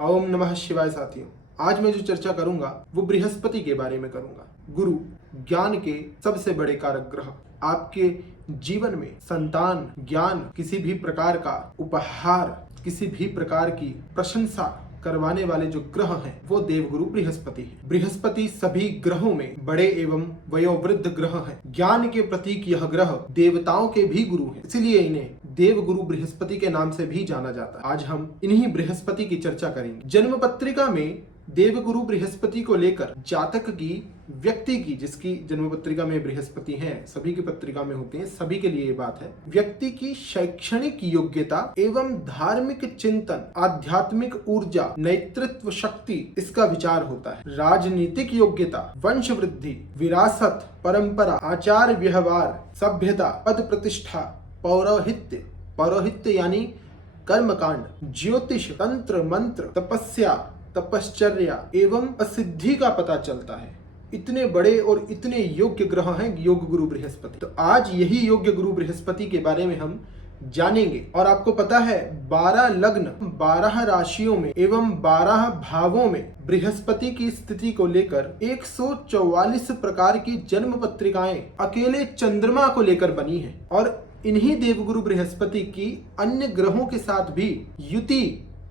ओम नमः शिवाय। साथियों, आज मैं जो चर्चा करूंगा वो बृहस्पति के बारे में करूंगा। गुरु ज्ञान के सबसे बड़े कारक ग्रह। आपके जीवन में संतान, ज्ञान, किसी भी प्रकार का उपहार, किसी भी प्रकार की प्रशंसा करवाने वाले जो ग्रह हैं वो देवगुरु बृहस्पति है। बृहस्पति सभी ग्रहों में बड़े एवं वयोवृद्ध ग्रह हैं। ज्ञान के प्रतीक यह ग्रह देवताओं के भी गुरु हैं, इसीलिए इन्हें देवगुरु बृहस्पति के नाम से भी जाना जाता है। आज हम इन्हीं बृहस्पति की चर्चा करेंगे। जन्म पत्रिका में देवगुरु बृहस्पति को लेकर जातक की, व्यक्ति की, जिसकी जन्म पत्रिका में बृहस्पति हैं, सभी की पत्रिका में होते हैं, सभी के लिए ये बात है, व्यक्ति की शैक्षणिक योग्यता एवं धार्मिक चिंतन, आध्यात्मिक ऊर्जा, नेतृत्व शक्ति, इसका विचार होता है। राजनीतिक योग्यता, वंश वृद्धि, विरासत, परंपरा, आचार व्यवहार, सभ्यता, पद प्रतिष्ठा, पौरोहित्य, पौरोहित्य यानी कर्मकांड, ज्योतिष, तंत्र मंत्र, तपस्या, तपश्चर्या एवं असिद्धि का पता चलता है। इतने बड़े और इतने योग्य ग्रह हैं योग गुरु बृहस्पति। तो आज यही योग्य गुरु बृहस्पति के बारे में हम जानेंगे। और आपको पता है 12 लग्न, 12 राशियों में एवं 12 भावों में बृहस्पति की स्थिति को लेकर 144 प्रकार की जन्म पत्रिकाएं अकेले चंद्रमा को लेकर बनी है। और इन्हीं देवगुरु बृहस्पति की अन्य ग्रहों के साथ भी युति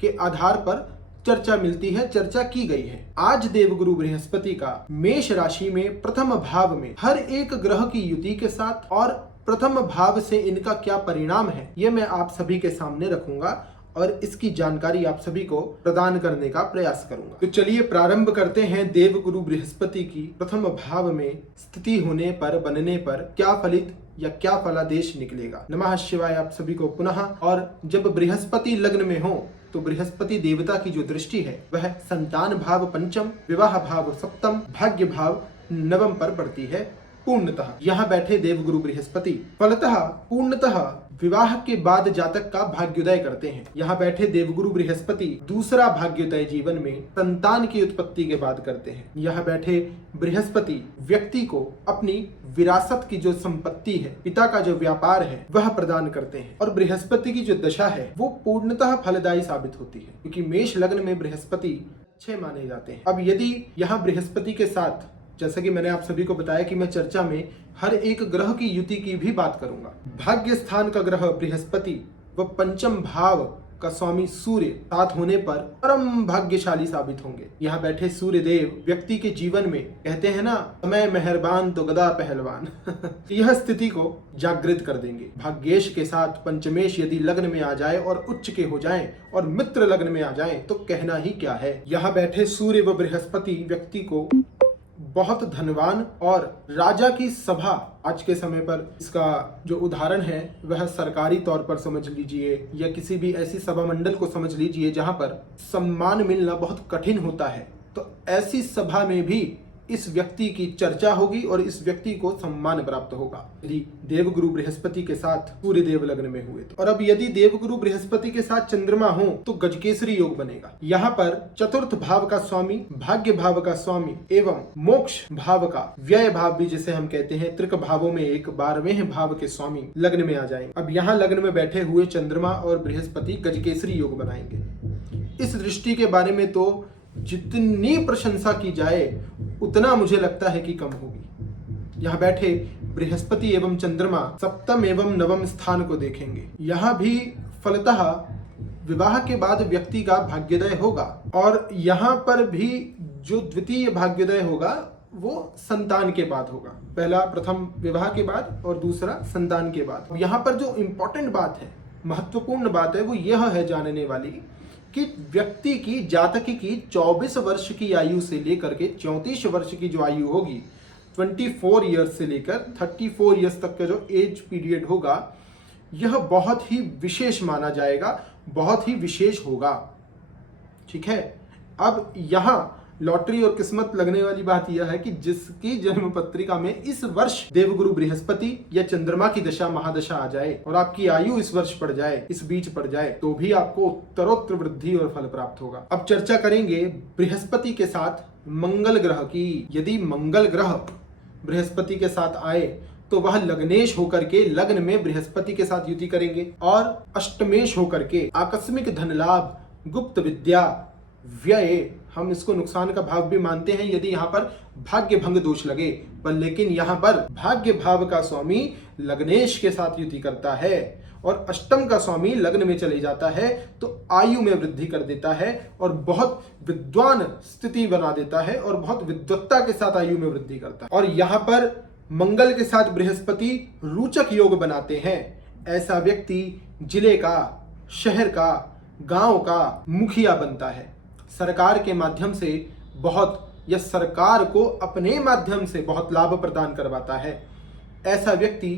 के आधार पर चर्चा मिलती है, चर्चा की गई है। आज देवगुरु बृहस्पति का मेष राशि में प्रथम भाव में हर एक ग्रह की युति के साथ और प्रथम भाव से इनका क्या परिणाम है, ये मैं आप सभी के सामने रखूंगा और इसकी जानकारी आप सभी को प्रदान करने का प्रयास करूंगा। तो चलिए प्रारंभ करते हैं। देवगुरु बृहस्पति की प्रथम भाव में स्थिति होने पर, बनने पर क्या फलित या क्या फलादेश निकलेगा। नमः शिवाय आप सभी को पुनः। और जब बृहस्पति लग्न में हो तो बृहस्पति देवता की जो दृष्टि है वह संतान भाव पंचम, विवाह भाव सप्तम, भाग्य भाव नवम पर पड़ती है पूर्णतः। यहाँ बैठे देवगुरु बृहस्पति फलतः पूर्णतः विवाह के बाद जातक का भाग्योदय करते हैं। यहाँ बैठे देवगुरु बृहस्पति दूसरा भाग्योदय जीवन में संतान की उत्पत्ति के बाद करते हैं। यहाँ बैठे बृहस्पति व्यक्ति को अपनी विरासत की जो संपत्ति है, पिता का जो व्यापार है, वह प्रदान करते हैं। और बृहस्पति की जो दशा है वो पूर्णतः फलदायी साबित होती है, क्योंकि मेष लग्न में बृहस्पति अच्छे माने जाते हैं। अब यदि यहाँ बृहस्पति के साथ, जैसा कि मैंने आप सभी को बताया कि मैं चर्चा में हर एक ग्रह की युति की भी बात करूंगा। भाग्य स्थान का ग्रह बृहस्पति व पंचम भाव का स्वामी सूर्य साथ होने पर परम भाग्यशाली साबित होंगे। यहाँ बैठे सूर्य देव व्यक्ति के जीवन में, कहते हैं ना, समय मेहरबान तो गदा पहलवान यह स्थिति को जागृत कर देंगे। भाग्येश के साथ पंचमेश यदि लग्न में आ जाए और उच्च के हो जाएं और मित्र लग्न में आ जाएं तो कहना ही क्या है। यहाँ बैठे सूर्य व बृहस्पति व्यक्ति को बहुत धनवान और राजा की सभा, आज के समय पर इसका जो उदाहरण है वह सरकारी तौर पर समझ लीजिए या किसी भी ऐसी सभा मंडल को समझ लीजिए जहां पर सम्मान मिलना बहुत कठिन होता है, तो ऐसी सभा में भी इस व्यक्ति की चर्चा होगी और इस व्यक्ति को सम्मान प्राप्त होगा यदि देवगुरु बृहस्पति के साथ सूर्य देव लग्न में हुए तो। और अब यदि देवगुरु बृहस्पति के साथ चंद्रमा हो तो गजकेसरी योग बनेगा। यहाँ पर चतुर्थ भाव का स्वामी, भाग्य भाव का स्वामी एवं मोक्ष भाव का, व्यय भाव भी जिसे हम कहते हैं, त्रिक भावों में एक 12वें भाव के स्वामी लग्न में आ जाएंगे। अब यहाँ लग्न में बैठे हुए चंद्रमा और बृहस्पति गजकेसरी योग बनाएंगे। इस दृष्टि के बारे में तो जितनी प्रशंसा की जाए उतना मुझे लगता है कि कम होगी। यहाँ बैठे बृहस्पति एवं चंद्रमा सप्तम एवं नवम स्थान को देखेंगे। यहाँ भी फलतः विवाह के बाद व्यक्ति का भाग्योदय होगा और यहाँ पर भी जो द्वितीय भाग्योदय होगा वो संतान के बाद होगा। पहला, प्रथम विवाह के बाद और दूसरा संतान के बाद। यहाँ पर जो इम्पोर्टेंट बात है, महत्वपूर्ण बात है, वो यह है जानने वाली कि व्यक्ति की, जातक की 24 वर्ष की आयु से लेकर के 34 वर्ष की जो आयु होगी, 24 ईयर्स से लेकर 34 ईयर्स तक का जो एज पीरियड होगा, यह बहुत ही विशेष माना जाएगा, बहुत ही विशेष होगा। ठीक है। अब यहाँ लॉटरी और किस्मत लगने वाली बात यह है कि जिसकी जन्म पत्रिका में इस वर्ष देवगुरु बृहस्पति या चंद्रमा की दशा, महादशा आ जाए और आपकी आयु इस वर्ष पड़ जाए, इस बीच पड़ जाए, तो भी आपको उत्तरोत्तर वृद्धि और फल प्राप्त होगा। अब चर्चा करेंगे बृहस्पति के साथ मंगल ग्रह की। यदि मंगल ग्रह बृहस्पति के साथ आए तो वह लग्नेश होकर के लग्न में बृहस्पति के साथ युति करेंगे और अष्टमेश होकर के आकस्मिक धन लाभ, गुप्त विद्या, व्यय, हम इसको नुकसान का भाव भी मानते हैं यदि यहाँ पर भाग्य भंग दोष लगे, पर लेकिन यहाँ पर भाग्य भाव का स्वामी लग्नेश के साथ युति करता है और अष्टम का स्वामी लग्न में चले जाता है तो आयु में वृद्धि कर देता है और बहुत विद्वान स्थिति बना देता है और बहुत विद्वत्ता के साथ आयु में वृद्धि करता है। और यहाँ पर मंगल के साथ बृहस्पति रोचक योग बनाते हैं। ऐसा व्यक्ति जिले का, शहर का, गांव का मुखिया बनता है, सरकार के माध्यम से बहुत या सरकार को अपने माध्यम से बहुत लाभ प्रदान करवाता है। ऐसा व्यक्ति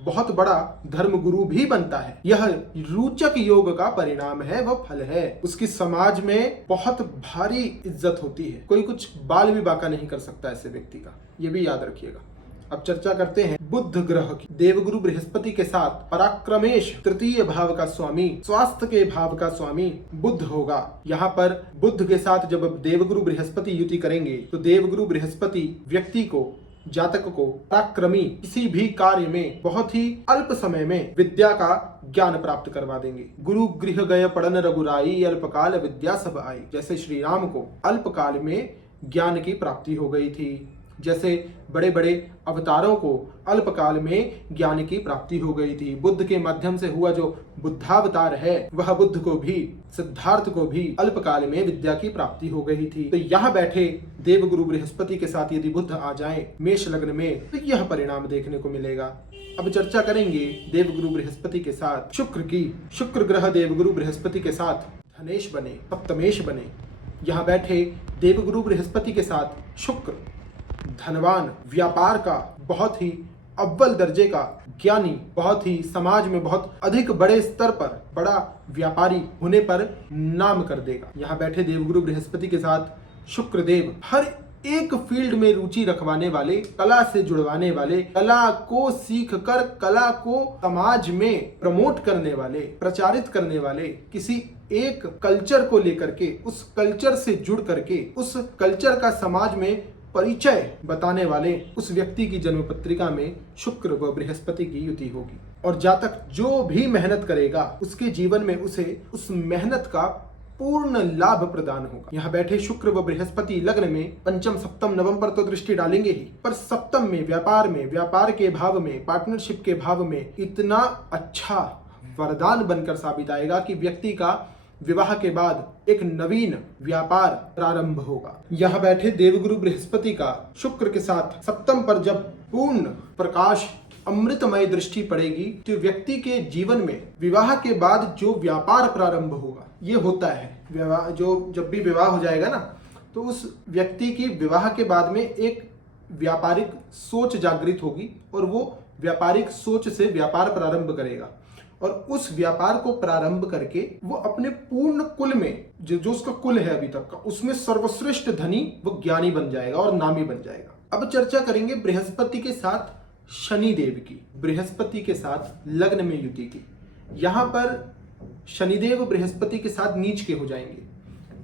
बहुत बड़ा धर्मगुरु भी बनता है। यह रोचक योग का परिणाम है, वह फल है। उसकी समाज में बहुत भारी इज्जत होती है, कोई कुछ बाल भी बाका नहीं कर सकता ऐसे व्यक्ति का, ये भी याद रखिएगा। अब चर्चा करते हैं बुध ग्रह की। देवगुरु बृहस्पति के साथ पराक्रमेश तृतीय भाव का स्वामी, स्वास्थ्य के भाव का स्वामी बुध होगा। यहाँ पर बुध के साथ जब देवगुरु बृहस्पति युति करेंगे तो देवगुरु बृहस्पति व्यक्ति को, जातक को पराक्रमी, किसी भी कार्य में बहुत ही अल्प समय में विद्या का ज्ञान प्राप्त करवा देंगे। गुरु गृह गय पढ़न रघुराई, अल्पकाल विद्या सब आई। जैसे श्री राम को अल्पकाल में ज्ञान की प्राप्ति हो गई थी, जैसे बड़े बड़े अवतारों को अल्पकाल में ज्ञान की प्राप्ति हो गई थी। बुद्ध के माध्यम से हुआ जो बुद्धावतार है, वह बुद्ध को भी, सिद्धार्थ को भी अल्पकाल में विद्या की प्राप्ति हो गई थी। तो यहाँ बैठे देवगुरु बृहस्पति के साथ यदि बुद्ध आ जाए मेष लग्न में तो यह परिणाम देखने को मिलेगा। अब चर्चा करेंगे देवगुरु बृहस्पति के साथ शुक्र की। शुक्र ग्रह देवगुरु बृहस्पति के साथ धनेश बने, सप्तमेश बने। यहाँ बैठे देवगुरु बृहस्पति के साथ शुक्र धनवान, व्यापार का बहुत ही अव्वल दर्जे का ज्ञानी, बहुत ही समाज में बहुत अधिक बड़े स्तर पर बड़ा व्यापारी होने पर नाम कर देगा। यहाँ बैठे देवगुरु बृहस्पति के साथ शुक्रदेव हर एक फील्ड में रुचि रखवाने वाले, कला से जुड़वाने वाले, कला को सीख कर कला को समाज में प्रमोट करने वाले, प्रचारित करने वाले, किसी एक कल्चर को लेकर के उस कल्चर से जुड़ करके उस कल्चर का समाज में परिचय बताने वाले उस व्यक्ति की जन्म पत्रिका में शुक्र व बृहस्पति की युति होगी। और जातक जो भी मेहनत करेगा उसके जीवन में उसे उस मेहनत का पूर्ण लाभ प्रदान होगा। यहाँ बैठे शुक्र व बृहस्पति लग्न में पंचम, सप्तम, नवम पर तो दृष्टि डालेंगे ही, पर सप्तम में व्यापार में, व्यापार के भाव में, पार्टनरशिप के भाव में इतना अच्छा वरदान बनकर साबित आएगा कि व्यक्ति का विवाह के बाद एक नवीन व्यापार प्रारंभ होगा। यहाँ बैठे देवगुरु बृहस्पति का शुक्र के साथ सप्तम पर जब पूर्ण प्रकाश अमृतमय दृष्टि पड़ेगी तो व्यक्ति के जीवन में विवाह के बाद जो व्यापार प्रारंभ होगा, ये होता है विवाह, जो जब भी विवाह हो जाएगा ना तो उस व्यक्ति की विवाह के बाद में एक व्यापारिक सोच जागृत होगी और वो व्यापारिक सोच से व्यापार प्रारंभ करेगा और उस व्यापार को प्रारंभ करके वो अपने पूर्ण कुल में जो उसका कुल है अभी तक का, उसमें सर्वश्रेष्ठ धनी वो ज्ञानी बन जाएगा और नामी बन जाएगा। अब चर्चा करेंगे बृहस्पति के साथ शनिदेव की। बृहस्पति के साथ लग्न में युति की। यहाँ पर शनिदेव बृहस्पति के साथ नीच के हो जाएंगे,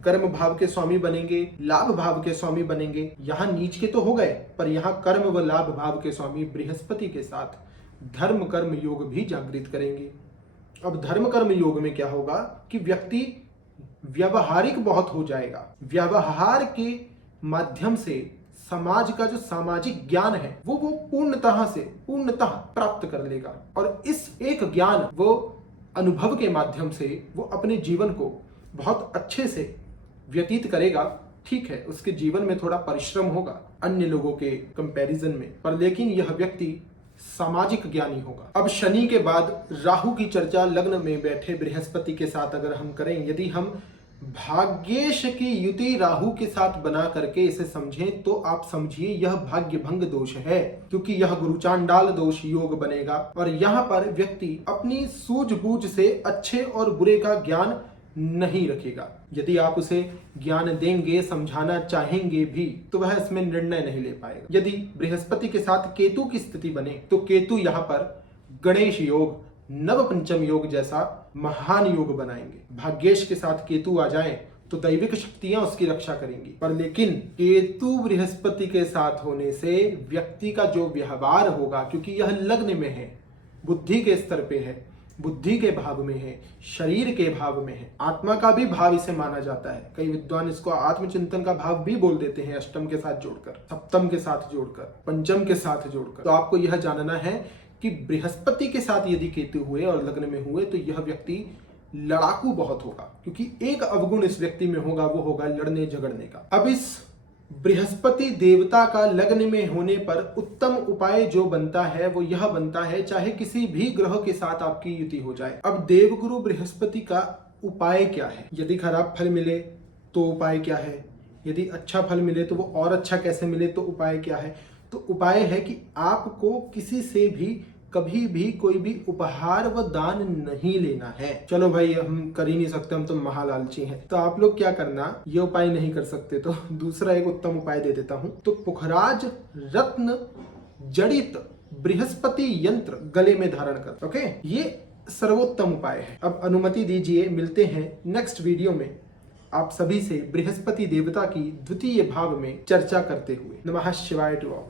कर्म भाव के स्वामी बनेंगे, लाभ भाव के स्वामी बनेंगे। यहाँ नीच के तो हो गए, पर यहाँ कर्म व लाभ भाव के स्वामी बृहस्पति के साथ धर्म कर्म योग भी जागृत करेंगे। अब धर्म कर्म योग में क्या होगा कि व्यक्ति व्यवहारिक बहुत हो जाएगा। व्यवहार के माध्यम से समाज का जो सामाजिक ज्ञान है वो पूर्णतः प्राप्त कर लेगा और इस एक ज्ञान वो अनुभव के माध्यम से वो अपने जीवन को बहुत अच्छे से व्यतीत करेगा। ठीक है, उसके जीवन में थोड़ा परिश्रम होगा अन्य लोगों के कंपैरिजन में, पर लेकिन यह व्यक्ति सामाजिक ज्ञानी होगा। अब शनि के बाद राहु की चर्चा लग्न में बैठे बृहस्पति के साथ अगर हम करें, यदि हम भाग्येश की युति राहु के साथ बना करके इसे समझें तो आप समझिए यह भाग्य भंग दोष है, क्योंकि यह गुरु चांडाल दोष योग बनेगा और यहाँ पर व्यक्ति अपनी सूझबूझ से अच्छे और बुरे का ज्ञान नहीं रखेगा। यदि आप उसे ज्ञान देंगे, समझाना चाहेंगे भी, तो वह इसमें निर्णय नहीं ले पाएगा। यदि बृहस्पति के साथ केतु की स्थिति बने तो केतु यहाँ पर गणेश योग, नव पंचम योग जैसा महान योग बनाएंगे। भाग्येश के साथ केतु आ जाएं तो दैविक शक्तियां उसकी रक्षा करेंगी, पर लेकिन केतु बृहस्पति के साथ होने से व्यक्ति का जो व्यवहार होगा, क्योंकि यह लग्न में है, बुद्धि के स्तर पे है, बुद्धि के भाव में है, शरीर के भाव में है, आत्मा का भी भाव इसे माना जाता है। कई विद्वान इसको आत्मचिंतन का भाव भी बोल देते हैं, अष्टम के साथ जोड़कर, सप्तम के साथ जोड़कर, पंचम के साथ जोड़कर। तो आपको यह जानना है कि बृहस्पति के साथ यदि केतु हुए और लग्न में हुए तो यह व्यक्ति लड़ाकू बहुत होगा, क्योंकि एक अवगुण इस व्यक्ति में होगा, वो होगा लड़ने झगड़ने का। अब इस बृहस्पति देवता का लग्न में होने पर उत्तम उपाय जो बनता है वो यह बनता है, चाहे किसी भी ग्रह के साथ आपकी युति हो जाए। अब देवगुरु बृहस्पति का उपाय क्या है? यदि खराब फल मिले तो उपाय क्या है? यदि अच्छा फल मिले तो वो और अच्छा कैसे मिले, तो उपाय क्या है? तो उपाय है कि आपको किसी से भी कभी भी कोई भी उपहार व दान नहीं लेना है। चलो भाई हम कर ही नहीं सकते, हम तो महालालची हैं, तो आप लोग क्या करना, ये उपाय नहीं कर सकते तो दूसरा एक उत्तम उपाय दे देता हूं। तो पुखराज रत्न जड़ित बृहस्पति यंत्र गले में धारण कर, ओके, ये सर्वोत्तम उपाय है। अब अनुमति दीजिए, मिलते हैं नेक्स्ट वीडियो में आप सभी से बृहस्पति देवता की द्वितीय भाव में चर्चा करते हुए। नमः शिवाय टू ऑल।